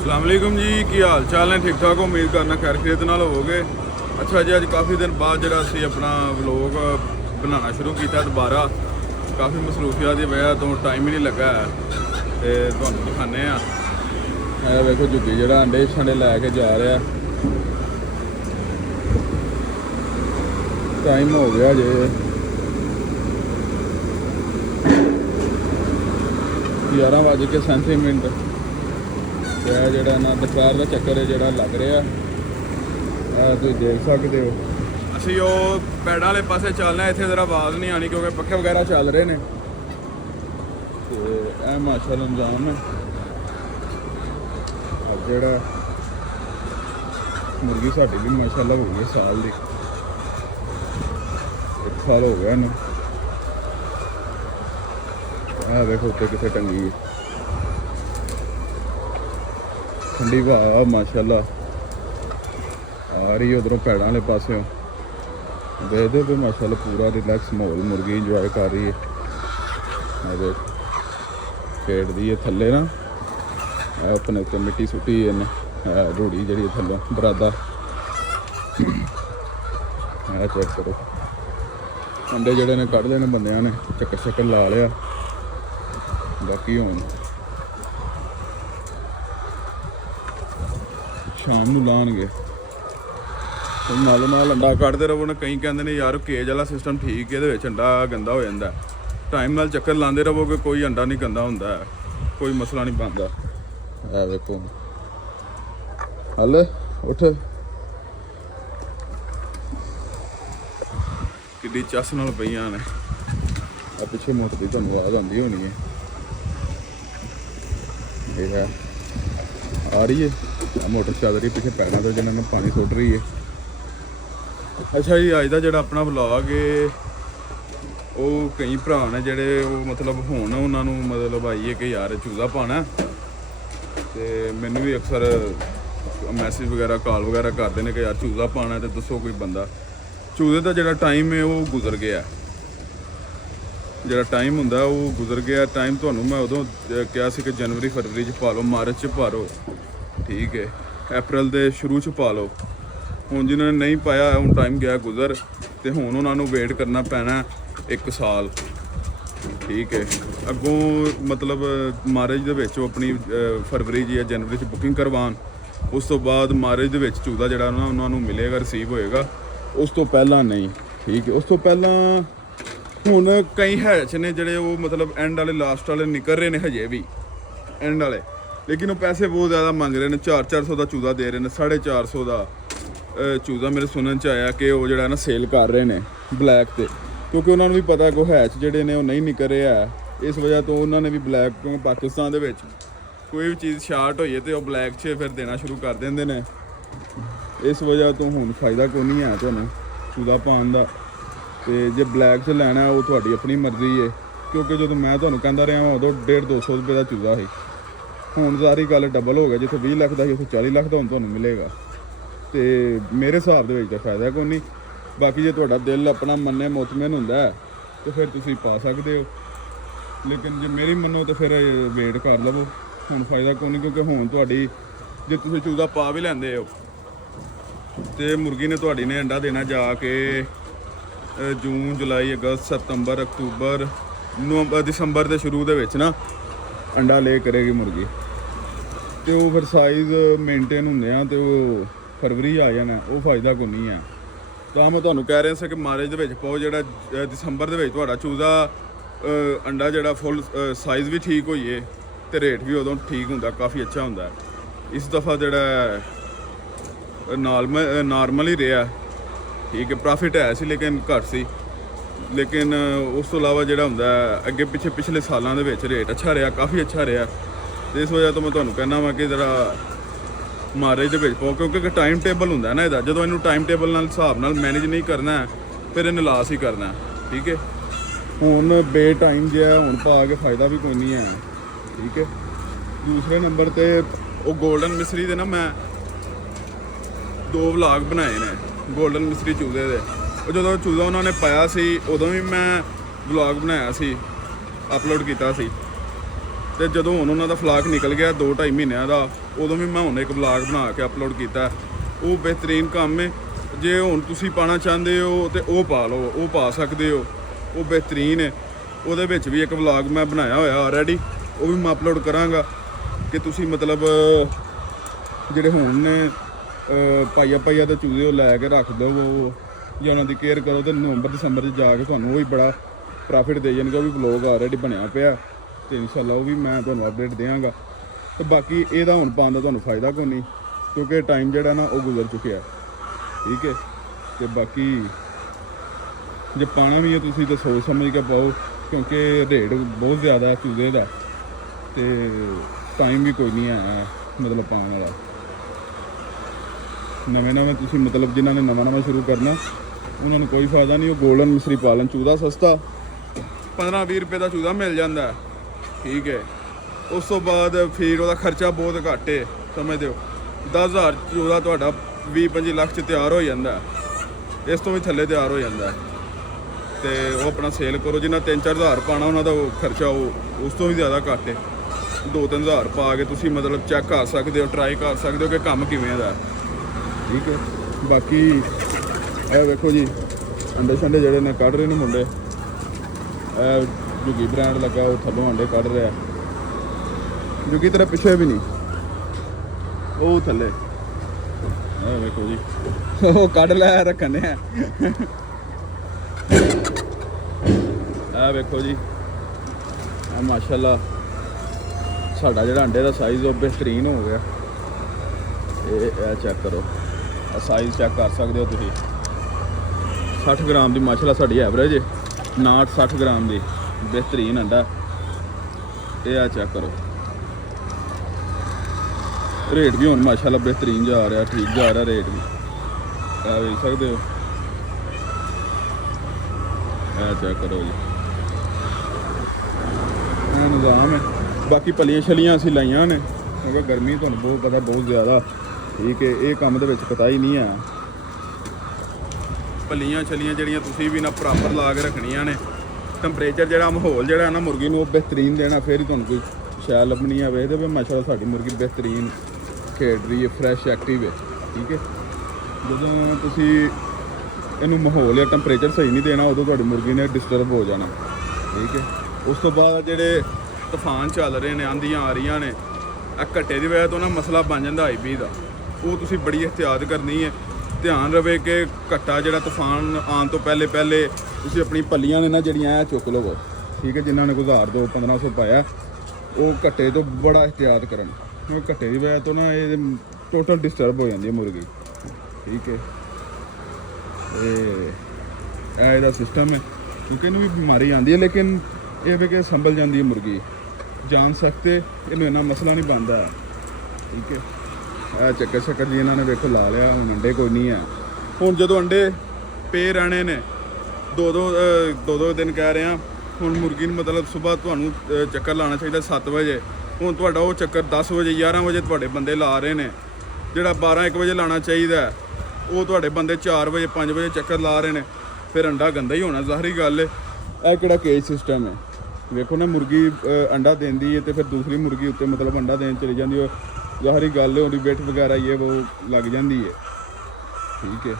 अस्सलाम वालेकुम जी, की हाल चाल ने? ठीक ठाक हो? उम्मीद करना खैर खैरियत नाल होवोगे। अच्छा जी, अज काफ़ी दिन बाद जो असी अपना व्लॉग बनाना शुरू किया दोबारा। काफ़ी मसरूफियात की वजह तो टाइम ही नहीं लगा है, तो तुहानू दिखाने देखो जुगी जो अंडे शंडे लैके जा रहा। टाइम हो गया जे 11:37। जोड़ा ना दोपहर का चक्कर है जोड़ा लग रहा तुम देख सकते हो। असी वो पैडा वाले पासे चलना, इतने ज़रा आवाज़ नहीं आनी क्योंकि पखे वगैरह चल रहे हैं। तो माशाअल्लाह अंजाम है। अब जोड़ा मुर्गी साड़ी भी माशाअल्लाह हो गई साल की, 1 साल हो गया इन्हें। देखो उत्ते कितने टंगी है, ठंडी हवा माशाअल्लाह आ रही है उधरों पैड़ों वाले पासे। देखते हो माशाअल्लाह पूरा रिलैक्स माहौल, मुर्गी इंजॉय कर रही है। देख खेड़ दी है थले ना, अपने उत्ते मिट्टी सुट्टी इन्हें रूढ़ी जी थलों बरादा। चेक करो अंडे जोड़े ने कढ़ लेने बंदियां ने, चक्कर चक्कर ला लिया। बाकी हुण शाम नूं लाणगे, नालों नाल अंडा कढ़ते रहो ना। कई कहते हैं यार केज वाला सिस्टम ठीक है, ये अंडा गंदा हो जाता है। टाइम नाल चक्कर लाते रहोगे, कोई अंडा नहीं गंदा होंदा है, कोई मसला नहीं बनता। है देखो हल उठ कि चस नाल पईयां ने। पिछे मोटर की तुहानूं आवाज़ आती होनी है, ये है आ रही है मोटर चल रही पिछले पैरों तो जिन्होंने पानी सुट रही है। अच्छा जी, अज का जो अपना व्लॉग है वो कई भरा ने जोड़े मतलब हुण उन्होंने मतलब आई है कि यार चूज़ा पाना। तो मैनू भी अक्सर मैसेज वगैरह कॉल वगैरह करते हैं कि यार चूज़ा पाना, तो दसो कोई बंदा। चूज़े का जो टाइम है वो गुजर गया, जो टाइम होंदा वो गुजर गया। टाइम तो मैं उदों कहा कि जनवरी फरवरी पा लो, मार्च पा लो, ठीक है, अप्रैल के शुरू पा लो। हुण जिन्होंने नहीं पाया हुण टाइम गया गुजर, तो हुण उन्होंने वेट करना पैना 1 साल, ठीक है। अगों मतलब मार्च के अपनी फरवरी या जनवरी बुकिंग करवान, उस तो बाद मार्च के चूज़ा जोड़ा उन्होंने मिलेगा, रिसीव होएगा। उस तो पहला नहीं, ठीक है। उस तो पहला हुण कई हैच ने जोड़े वो मतलब एंड वाले लास्ट वाले निकल रहे हैं हजे भी एंड वाले, लेकिन वो पैसे बहुत ज़्यादा मंग रहे हैं। 400 का चूज़ा दे रहे हैं, 450 का चूज़ा मेरे सुनने च आया कि वो जो ना सेल कर रहे हैं ब्लैक से, क्योंकि उन्होंने भी पता कि हैच जोड़े ने नहीं निकल रहे है। इस वजह तो उन्होंने भी ब्लैक, क्योंकि पाकिस्तान के कोई भी चीज़ शार्ट होई है तो ब्लैक च फिर देना शुरू कर देंगे ने। इस वजह तो हुण फायदा कोई नहीं है तुहानूं चूज़ा पाउण दा। तो जे ब्लैक च लैना वो तुहाडी अपनी मर्जी है, क्योंकि जो मैं तुहानूं कहंदा रहा उदों 150-200 रुपये का चूज़ा है। हुण सारी गल डबल हो गया, जिथे 20 लाख का उसे 40 लाख का हुण तुहानूं मिलेगा। तो मेरे हिसाब से तो फायदा कोई नहीं। बाकी जो तुहाडा दिल अपना मन्ने मुतमिन हुंदा है तो फिर तुसीं पा सकते हो, लेकिन जे मेरी मनो तो फिर वेट कर लवो। हुण फायदा कोई नहीं, क्योंकि हुण तुहाडी जे तुसीं चूज़ा पा भी लैंदे हो तो मुर्गी ने तुहाडी ने अंडा देना जाके जून जुलाई अगस्त सितंबर अक्तूबर नवंबर दिसंबर के शुरू के ना अंडा ले करेगी मुर्गी। तो वो फिर साइज़ मेनटेन होंगे हैं, तो वो फरवरी आ जाना, वो फायदा को नहीं है। तो मैं तुहानूं कह रहा कि मार्च के पाओ, जो दिसंबर के चूज़ा अंडा जो फुल साइज़ भी ठीक होई है तो रेट भी उदों ठीक होंदा, काफ़ी अच्छा होंदा है। इस दफ़ा जो नॉर्मल ही रहा, ठीक है। प्रॉफिट है सी लेकिन घट सी, लेकिन उस तो इलावा जो होंदा अगे पिछे पिछले सालों के रेट अच्छा रहा, काफ़ी अच्छा रहा। तो इस वजह तो मैं तुहानूं कहना वा कि जरा मार्च के पाओ, क्योंकि टाइम टेबल होंदा ना इहदा। जो इनू टाइम टेबल नाल हिसाब नाल मैनेज नहीं करना है फिर इन्हें लॉस ही करना है, ठीक है। हुण बे टाइम जो है हुण पा के फायदा भी कोई नहीं है, ठीक है। दूसरे नंबर पर वो गोल्डन मिसरी दे ना मैं 2 व्लॉग बनाए ने, गोल्डन मिसरी चूज़े दे। जो चूज़ा उन्होंने पाया सी उदों भी मैं व्लॉग बनाया सी, अपलोड किया सी। ਤੇ ਜਦੋਂ ਹੁਣ ਉਹਨਾਂ ਦਾ ਫਲਾਕ ਨਿਕਲ ਗਿਆ 2-2.5 ਮਹੀਨਿਆਂ ਦਾ, ਉਦੋਂ ਵੀ ਮੈਂ ਹੁਣ ਇੱਕ ਵਲੌਗ ਬਣਾ ਕੇ ਅਪਲੋਡ ਕੀਤਾ। ਉਹ ਬਿਹਤਰੀਨ ਕੰਮ ਹੈ। ਜੇ ਹੁਣ ਤੁਸੀਂ ਪਾਉਣਾ ਚਾਹੁੰਦੇ ਹੋ ਤੇ ਉਹ ਪਾ ਲਓ, ਉਹ ਪਾ ਸਕਦੇ ਹੋ, ਉਹ ਬਿਹਤਰੀਨ ਹੈ। ਉਹਦੇ ਵਿੱਚ ਵੀ ਇੱਕ ਵਲੌਗ ਮੈਂ ਬਣਾਇਆ ਹੋਇਆ ਆਲਰੇਡੀ, ਉਹ ਵੀ ਮੈਂ ਅਪਲੋਡ ਕਰਾਂਗਾ ਕਿ ਤੁਸੀਂ ਮਤਲਬ ਜਿਹੜੇ ਹੁਣ ਨੇ ਪਾਈਆ ਦੇ ਚੂਜ਼ੇ ਉਹ ਲੈ ਕੇ ਰੱਖ ਦਿਓ ਜਾਂ ਉਹਨਾਂ ਦੀ ਕੇਅਰ ਕਰੋ, ਤੇ ਨਵੰਬਰ ਦਸੰਬਰ 'ਚ ਜਾ ਕੇ ਤੁਹਾਨੂੰ ਉਹ ਵੀ ਬੜਾ ਪ੍ਰੋਫਿਟ ਦੇ ਜਾਣਗੇ। ਉਹ ਵੀ ਵਲੌਗ ਆਲਰੇਡੀ ਬਣਿਆ ਪਿਆ ਤੇ ਇਨਸ਼ਾਅੱਲਾ ਉਹ ਵੀ ਮੈਂ ਤੁਹਾਨੂੰ ਅਪਡੇਟ ਦੇਵਾਂਗਾ। ਤੇ ਬਾਕੀ ਇਹਦਾ ਹੁਣ ਪਾਉਣ ਦਾ ਤੁਹਾਨੂੰ ਫਾਇਦਾ ਕੋਈ ਨਹੀਂ, ਕਿਉਂਕਿ ਟਾਈਮ ਜਿਹੜਾ ਨਾ ਉਹ ਗੁਜ਼ਰ ਚੁੱਕਿਆ, ਠੀਕ ਹੈ। ਤੇ ਬਾਕੀ ਜੇ ਪਾਉਣਾ ਵੀ ਹੈ ਤੁਸੀਂ ਤਾਂ ਸੋਚ ਸਮਝ ਕੇ ਪਾਓ, ਕਿਉਂਕਿ ਰੇਟ ਬਹੁਤ ਜ਼ਿਆਦਾ ਚੂਜ਼ੇ ਦਾ ਤੇ ਟਾਈਮ ਵੀ ਕੋਈ ਨਹੀਂ ਹੈ ਮਤਲਬ ਪਾਉਣ ਵਾਲਾ। ਨਵੇਂ ਤੁਸੀਂ ਮਤਲਬ ਜਿਨ੍ਹਾਂ ਨੇ ਨਵਾਂ ਸ਼ੁਰੂ ਕਰਨਾ ਉਹਨਾਂ ਨੂੰ ਕੋਈ ਫਾਇਦਾ ਨਹੀਂ। ਉਹ ਗੋਲਡਨ ਮਿਸਰੀ ਪਾਲਣ ਚੂਜ਼ਾ ਸਸਤਾ 15-20 ਰੁਪਏ ਦਾ ਚੂਜ਼ਾ ਮਿਲ ਜਾਂਦਾ, ਠੀਕ ਹੈ। ਉਸ ਤੋਂ ਬਾਅਦ ਫਿਰ ਉਹਦਾ ਖਰਚਾ ਬਹੁਤ ਘੱਟ ਹੈ, ਸਮਝਦੇ ਹੋ। 10,000 ਚੂਜ਼ਾ ਤੁਹਾਡਾ 20-25 ਲੱਖ 'ਚ ਤਿਆਰ ਹੋ ਜਾਂਦਾ, ਇਸ ਤੋਂ ਵੀ ਥੱਲੇ ਤਿਆਰ ਹੋ ਜਾਂਦਾ। ਤੇ ਉਹ ਆਪਣਾ ਸੇਲ ਕਰੋ। ਜਿੰਨਾ 3-4 ਹਜ਼ਾਰ ਪਾਉਣਾ ਉਹਨਾਂ ਦਾ ਉਹ ਖਰਚਾ ਉਹ ਉਸ ਤੋਂ ਵੀ ਜ਼ਿਆਦਾ ਘੱਟ ਹੈ। 2-3 ਹਜ਼ਾਰ ਪਾ ਕੇ ਤੁਸੀਂ ਮਤਲਬ ਚੈੱਕ ਕਰ ਸਕਦੇ ਹੋ, ਟਰਾਈ ਕਰ ਸਕਦੇ ਹੋ ਕਿ ਕੰਮ ਕਿਵੇਂ ਦਾ, ਠੀਕ ਹੈ। ਬਾਕੀ ਇਹ ਵੇਖੋ ਜੀ ਅੰਡੇ ਸ਼ੰਡੇ ਜਿਹੜੇ ਨੇ ਕੱਢ ਰਹੇ ਨੇ ਮੁੰਡੇ, ਇਹ ਜੁਗੀ ਬ੍ਰਾਂਡ ਲੱਗਾ ਉਹ ਥੱਲੋਂ ਅੰਡੇ ਕੱਢ ਰਿਹਾ। ਜੁਗੀ ਤੇਰਾ ਪਿੱਛੇ ਵੀ ਨਹੀਂ, ਉਹ ਥੱਲੇ ਇਹ ਵੇਖੋ ਜੀ ਉਹ ਕੱਢ ਲੈ ਰੱਖਣੇ ਆ। ਇਹ ਵੇਖੋ ਜੀ ਆ ਮਾਸ਼ਾਅੱਲਾ ਸਾਡਾ ਜਿਹੜਾ ਅੰਡੇ ਦਾ ਸਾਈਜ਼ ਉਹ ਬਿਹਤਰੀਨ ਹੋ ਗਿਆ। ਇਹ ਚੈੱਕ ਕਰੋ, ਆ ਸਾਈਜ਼ ਚੈੱਕ ਕਰ ਸਕਦੇ ਹੋ ਤੁਸੀਂ। 60 ਗ੍ਰਾਮ ਦੀ ਮਾਸ਼ਾਅੱਲਾ ਸਾਡੀ ਐਵਰੇਜ ਹੈ, 59-60 ਗ੍ਰਾਮ ਦੀ ਬਿਹਤਰੀਨ ਅੰਡਾ। ਇਹ ਆ ਚੈੱਕ ਕਰੋ, ਰੇਟ ਵੀ ਹੁਣ ਮਾਸ਼ਾਅੱਲਾ ਬਿਹਤਰੀਨ ਜਾ ਰਿਹਾ, ਠੀਕ ਜਾ ਰਿਹਾ ਰੇਟ ਵੀ, ਆ ਵੇਖ ਸਕਦੇ ਹੋ। ਇਹ ਚੈੱਕ ਕਰੋ ਜੀ, ਇਹ ਨਿਜ਼ਾਮ ਹੈ। ਬਾਕੀ ਪਲੀਆਂ ਛਲੀਆਂ ਅਸੀਂ ਲਾਈਆਂ ਨੇ ਕਿਉਂਕਿ ਗਰਮੀ ਤੁਹਾਨੂੰ ਬਹੁਤ ਪਤਾ ਬਹੁਤ ਜ਼ਿਆਦਾ, ਠੀਕ ਹੈ। ਇਹ ਕੰਮ ਦੇ ਵਿੱਚ ਪਤਾ ਹੀ ਨਹੀਂ ਹੈ। ਪਲੀਆਂ ਛਲੀਆਂ ਜਿਹੜੀਆਂ ਤੁਸੀਂ ਵੀ ਨਾ ਪ੍ਰੋਪਰ ਲਾ ਕੇ ਰੱਖਣੀਆਂ ਨੇ। ਟੈਂਪਰੇਚਰ ਜਿਹੜਾ ਮਾਹੌਲ ਜਿਹੜਾ ਨਾ ਮੁਰਗੀ ਨੂੰ ਉਹ ਬਿਹਤਰੀਨ ਦੇਣਾ, ਫਿਰ ਹੀ ਤੁਹਾਨੂੰ ਕੋਈ ਸ਼ੈਲ ਲੱਭਣੀ ਆ। ਵੇਖਦੇ ਵੀ ਮਾਸ਼ਾਅੱਲਾ ਸਾਡੀ ਮੁਰਗੀ ਬਿਹਤਰੀਨ ਖੇਡ ਰਹੀ ਹੈ, ਫਰੈਸ਼ ਐਕਟਿਵ ਹੈ, ਠੀਕ ਹੈ। ਜਦੋਂ ਤੁਸੀਂ ਇਹਨੂੰ ਮਾਹੌਲ ਜਾਂ ਟੈਂਪਰੇਚਰ ਸਹੀ ਨਹੀਂ ਦੇਣਾ ਉਦੋਂ ਤੁਹਾਡੀ ਮੁਰਗੀ ਨੇ ਡਿਸਟਰਬ ਹੋ ਜਾਣਾ, ਠੀਕ ਹੈ। ਉਸ ਤੋਂ ਬਾਅਦ ਜਿਹੜੇ ਤੂਫਾਨ ਚੱਲ ਰਹੇ ਨੇ, ਆਂਧੀਆਂ ਆ ਰਹੀਆਂ ਨੇ, ਇਹ ਘੱਟੇ ਦੀ ਵਜ੍ਹਾ ਤੋਂ ਨਾ ਮਸਲਾ ਬਣ ਜਾਂਦਾ IB ਦਾ। ਉਹ ਤੁਸੀਂ ਬੜੀ ਇਹਤਿਆਤ ਕਰਨੀ ਹੈ। ਧਿਆਨ ਰਵੇ ਕਿ ਘੱਟਾ ਜਿਹੜਾ ਤੂਫਾਨ ਆਉਣ ਤੋਂ ਪਹਿਲੇ ਤੁਸੀਂ ਆਪਣੀ ਪੱਲੀਆਂ ਨੇ ਨਾ ਜਿਹੜੀਆਂ ਇਹ ਚੁੱਕ ਲਵੋ, ਠੀਕ ਹੈ। ਜਿਨ੍ਹਾਂ ਨੇ 1000-1500 ਪਾਇਆ ਉਹ ਘੱਟੇ ਤੋਂ ਬੜਾ ਇਹਤਿਆਤ ਕਰਨ, ਕਿਉਂਕਿ ਘੱਟੇ ਦੀ ਵਜ੍ਹਾ ਤੋਂ ਨਾ ਇਹ ਟੋਟਲ ਡਿਸਟਰਬ ਹੋ ਜਾਂਦੀ ਹੈ ਮੁਰਗੀ, ਠੀਕ ਹੈ। ਇਹ ਇਹਦਾ ਸਿਸਟਮ ਹੈ, ਕਿਉਂਕਿ ਇਹਨੂੰ ਵੀ ਬਿਮਾਰੀ ਆਉਂਦੀ ਹੈ ਲੇਕਿਨ ਇਹ ਵੀ ਕਿ ਸੰਭਲ ਜਾਂਦੀ ਹੈ ਮੁਰਗੀ, ਜਾਨ ਸਕਤੇ ਇਹਨੂੰ ਇੰਨਾ ਮਸਲਾ ਨਹੀਂ ਬਣਦਾ, ਠੀਕ ਹੈ। ਇਹ ਚੱਕਰ ਜੀ ਇਹਨਾਂ ਨੇ ਵੇਖੋ ਲਾ ਲਿਆ। ਹੁਣ ਅੰਡੇ ਕੋਈ ਨਹੀਂ ਹੈ। ਹੁਣ ਜਦੋਂ ਅੰਡੇ ਪੇ ਰਹਿਣੇ ਨੇ ਦੋ ਦਿਨ ਕਹਿ ਰਹੇ ਹਾਂ। ਹੁਣ ਮੁਰਗੀ ਨੂੰ ਮਤਲਬ ਸਵੇਰ ਤੁਹਾਨੂੰ ਚੱਕਰ ਲਾਉਣਾ ਚਾਹੀਦਾ 7 ਵਜੇ। ਹੁਣ ਤੁਹਾਡਾ ਉਹ ਚੱਕਰ 10 ਵਜੇ 11 ਵਜੇ ਤੁਹਾਡੇ ਬੰਦੇ ਲਾ ਰਹੇ ਨੇ। ਜਿਹੜਾ 12-1 ਵਜੇ ਲਾਉਣਾ ਚਾਹੀਦਾ ਉਹ ਤੁਹਾਡੇ ਬੰਦੇ 4 ਵਜੇ 5 ਵਜੇ ਚੱਕਰ ਲਾ ਰਹੇ ਨੇ। ਫਿਰ ਅੰਡਾ ਗੰਦਾ ਹੀ ਹੋਣਾ, ਜ਼ਾਹਰੀ ਗੱਲ ਹੈ। ਇਹ ਕਿਹੜਾ ਕੇਜ ਸਿਸਟਮ ਹੈ? ਵੇਖੋ ਨਾ, ਮੁਰਗੀ ਅੰਡਾ ਦਿੰਦੀ ਹੈ ਤੇ ਫਿਰ ਦੂਸਰੀ ਮੁਰਗੀ ਉੱਤੇ ਮਤਲਬ ਅੰਡਾ ਦੇਣ ਚਲੀ ਜਾਂਦੀ ਹੈ। ਜ਼ਾਹਰੀ ਗੱਲ ਹੈ, ਉਹਦੀ ਬਿੱਠ ਵਗੈਰਾ ਉਹ ਲੱਗ ਜਾਂਦੀ ਹੈ, ਠੀਕ ਹੈ।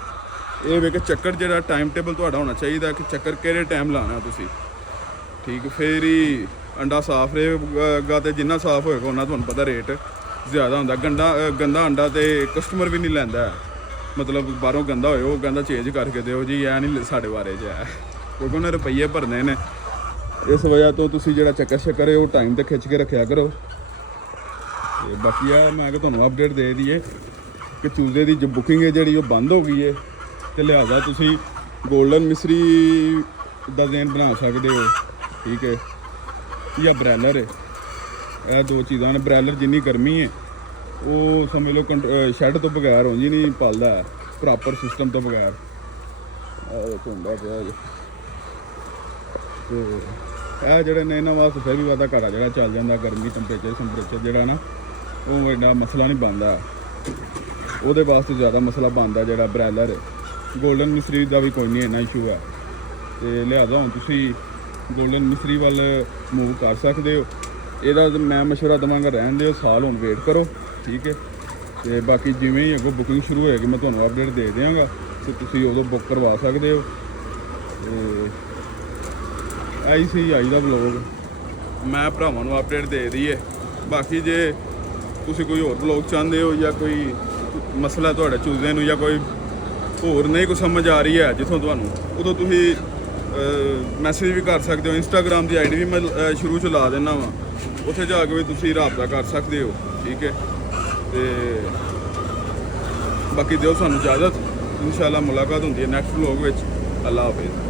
ਇਹ ਵੇਖ ਚੱਕਰ ਜਿਹੜਾ ਟਾਈਮ ਟੇਬਲ ਤੁਹਾਡਾ ਹੋਣਾ ਚਾਹੀਦਾ ਕਿ ਚੱਕਰ ਕਿਹੜੇ ਟਾਈਮ ਲਾਉਣਾ ਤੁਸੀਂ, ਠੀਕ। ਫਿਰ ਹੀ ਅੰਡਾ ਸਾਫ਼ ਰਹੇਗਾ ਤੇ ਜਿੰਨਾ ਸਾਫ਼ ਹੋਏਗਾ ਉਹਨਾਂ ਤੁਹਾਨੂੰ ਪਤਾ ਰੇਟ ਜ਼ਿਆਦਾ ਹੁੰਦਾ। ਗੰਦਾ ਅੰਡਾ ਤੇ ਕਸਟਮਰ ਵੀ ਨਹੀਂ ਲੈਂਦਾ, ਮਤਲਬ ਬਾਹਰੋਂ ਗੰਦਾ ਹੋਏ ਉਹ ਕਹਿੰਦਾ ਚੇਂਜ ਕਰਕੇ ਦਿਓ ਜੀ, ਇਹ ਨਹੀਂ ਸਾਡੇ ਬਾਰੇ 'ਚ ਹੈ, ਕਿਉਂਕਿ ਉਹਨੇ ਰੁਪਈਏ ਭਰਨੇ ਨੇ। ਇਸ ਵਜ੍ਹਾ ਤੋਂ ਤੁਸੀਂ ਜਿਹੜਾ ਚੱਕਰ ਹੈ ਉਹ ਟਾਈਮ 'ਤੇ ਖਿੱਚ ਕੇ ਰੱਖਿਆ ਕਰੋ। ਤੇ ਬਾਕੀ ਆ ਮੈਂ ਕਿ ਤੁਹਾਨੂੰ ਅਪਡੇਟ ਦੇ ਦਈਏ ਕਿ ਚੂਜ਼ੇ ਦੀ ਜੋ ਬੁਕਿੰਗ ਹੈ ਜਿਹੜੀ ਉਹ ਬੰਦ ਹੋ ਗਈ ਹੈ, ਅਤੇ ਲਿਹਾਜ਼ਾ ਤੁਸੀਂ ਗੋਲਡਨ ਮਿਸਰੀ ਦਾ ਜ਼ੇਨ ਬਣਾ ਸਕਦੇ ਹੋ, ਠੀਕ ਹੈ, ਜਾਂ ਬ੍ਰੈਲਰ ਹੈ। ਇਹ ਦੋ ਚੀਜ਼ਾਂ ਨੇ। ਬ੍ਰੈਲਰ ਜਿੰਨੀ ਗਰਮੀ ਹੈ ਉਹ ਸਮਝ ਲਓ ਸ਼ੈੱਡ ਤੋਂ ਬਗੈਰ ਉਂਝ ਨਹੀਂ ਪਲਦਾ, ਪ੍ਰੋਪਰ ਸਿਸਟਮ ਤੋਂ ਬਗੈਰ। ਹੁੰਦਾ ਪਿਆ ਜੀ ਤੇ ਇਹ ਜਿਹੜੇ ਨੇ ਇਹਨਾਂ ਵਾਸਤੇ ਫਿਰ ਵੀ ਵਾਧਾ ਘਾਟਾ ਜਿਹੜਾ ਚੱਲ ਜਾਂਦਾ। ਗਰਮੀ ਟੈਂਪਰੇਚਰ ਜਿਹੜਾ ਨਾ ਉਹ ਐਡਾ ਮਸਲਾ ਨਹੀਂ ਬਣਦਾ, ਉਹਦੇ ਵਾਸਤੇ ਜ਼ਿਆਦਾ ਮਸਲਾ ਬਣਦਾ ਜਿਹੜਾ ਬ੍ਰੈਲਰ ਹੈ। ਗੋਲਡਨ ਮਿਸਰੀ ਦਾ ਵੀ ਕੋਈ ਨਹੀਂ ਇੰਨਾ ਇਸ਼ੂ ਹੈ, ਅਤੇ ਲਿਹਾਜ਼ਾ ਹੁਣ ਤੁਸੀਂ ਗੋਲਡਨ ਮਿਸਰੀ ਵੱਲ ਮੂਵ ਕਰ ਸਕਦੇ ਹੋ। ਇਹਦਾ ਤਾਂ ਮੈਂ ਮਸ਼ਵਰਾ ਦੇਵਾਂਗਾ ਰਹਿਣ ਦਿਓ, ਸਾਲ ਹੁਣ ਵੇਟ ਕਰੋ, ਠੀਕ ਹੈ। ਤੇ ਬਾਕੀ ਜਿਵੇਂ ਹੀ ਅੱਗੋਂ ਬੁਕਿੰਗ ਸ਼ੁਰੂ ਹੋਏਗੀ ਮੈਂ ਤੁਹਾਨੂੰ ਅਪਡੇਟ ਦੇ ਦਿਆਂਗਾ, ਤੇ ਤੁਸੀਂ ਉਦੋਂ ਬੁੱਕ ਕਰਵਾ ਸਕਦੇ ਹੋ। ਤੇ ਐਹੀ ਸੀ ਅੱਜ ਦਾ ਵਲੋਗ, ਮੈਂ ਭਰਾਵਾਂ ਨੂੰ ਅਪਡੇਟ ਦੇ ਦਈਏ। ਬਾਕੀ ਜੇ ਤੁਸੀਂ ਕੋਈ ਹੋਰ ਵਲੋਗ ਚਾਹੁੰਦੇ ਹੋ ਜਾਂ ਕੋਈ ਮਸਲਾ ਤੁਹਾਡਾ ਚੂਜ਼ੇ ਨੂੰ ਜਾਂ ਕੋਈ ਹੋਰ ਨਹੀਂ ਕੋਈ ਸਮਝ ਆ ਰਹੀ ਹੈ ਜਿੱਥੋਂ ਤੁਹਾਨੂੰ, ਉਦੋਂ ਤੁਸੀਂ ਮੈਸੇਜ ਵੀ ਕਰ ਸਕਦੇ ਹੋ। ਇੰਸਟਾਗ੍ਰਾਮ ਦੀ ਆਈਡੀ ਵੀ ਮੈਂ ਸ਼ੁਰੂ 'ਚ ਲਾ ਦਿੰਦਾ ਵਾਂ, ਉੱਥੇ ਜਾ ਕੇ ਵੀ ਤੁਸੀਂ ਰਾਬਤਾ ਕਰ ਸਕਦੇ ਹੋ, ਠੀਕ ਹੈ। ਤੇ ਬਾਕੀ ਦਿਓ ਸਾਨੂੰ ਇਜਾਜ਼ਤ, ਇਨਸ਼ਾਅੱਲਾ ਮੁਲਾਕਾਤ ਹੁੰਦੀ ਹੈ ਨੈਕਸਟ ਵਲੋਗ ਵਿੱਚ। ਅੱਲਾ ਹਾਫਿਜ਼।